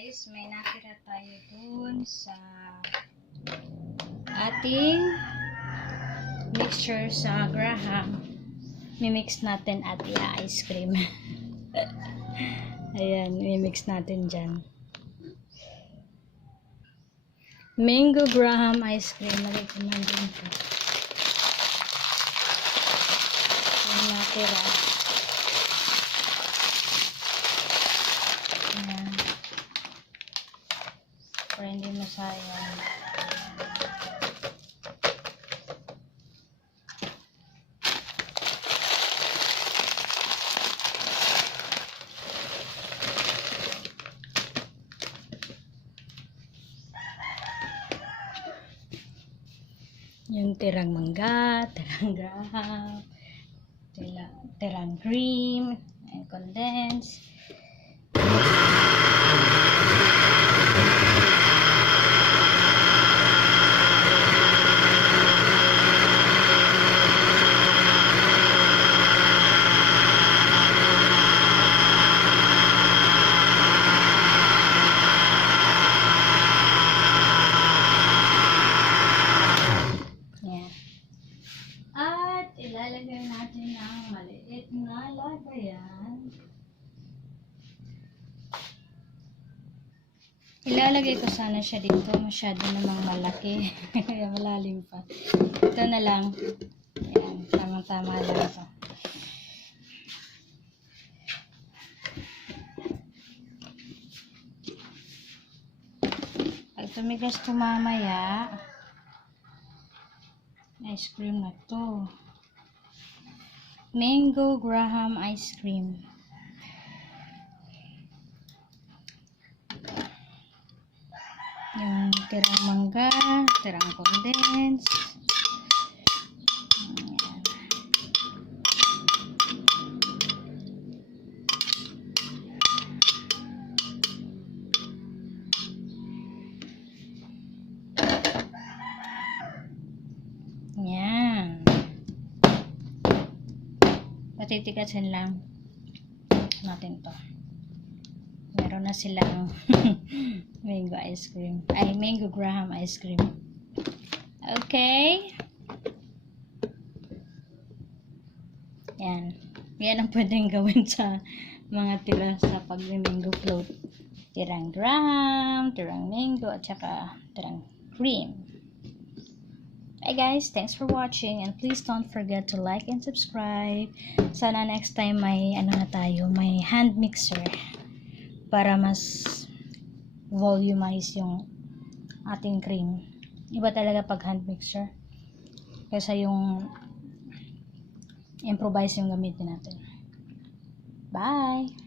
guys, may nakita tayo dun sa ating mixture sa Graham. Mimix natin at ice cream. Ayan, mimix natin dyan. Mango Graham ice cream. Lagay ko man din ito. Yung natira. Ayan. Para hindi masayang. Yung tirang mangga, tirang graham, tirang cream, and condensed. Ilalagay natin ang maliit na lagayan. Ilalagay ko sana siya dito. Masyado namang malaki. Kaya malalim pa. Ito na lang. Ayan. Tama-tama lang ito. Pag tumigas ito mamaya, ice cream na to. Mango Graham ice cream. Yung tirang mangga, tirang condensed. Yan. Patitikasin lang natin to. Meron na silang mango ice cream. Ay, mango Graham ice cream. Okay. Yan. Yan ang pwedeng gawin sa mga tira sa pag-mango float. Tirang Graham, tirang mango, at saka tirang cream. Hey guys, thanks for watching, and please don't forget to like and subscribe. Sana next time may may hand mixer para mas volumize yung ating cream. Iba talaga pag hand mixer kaysa yung improvise yung gamitin natin. Bye!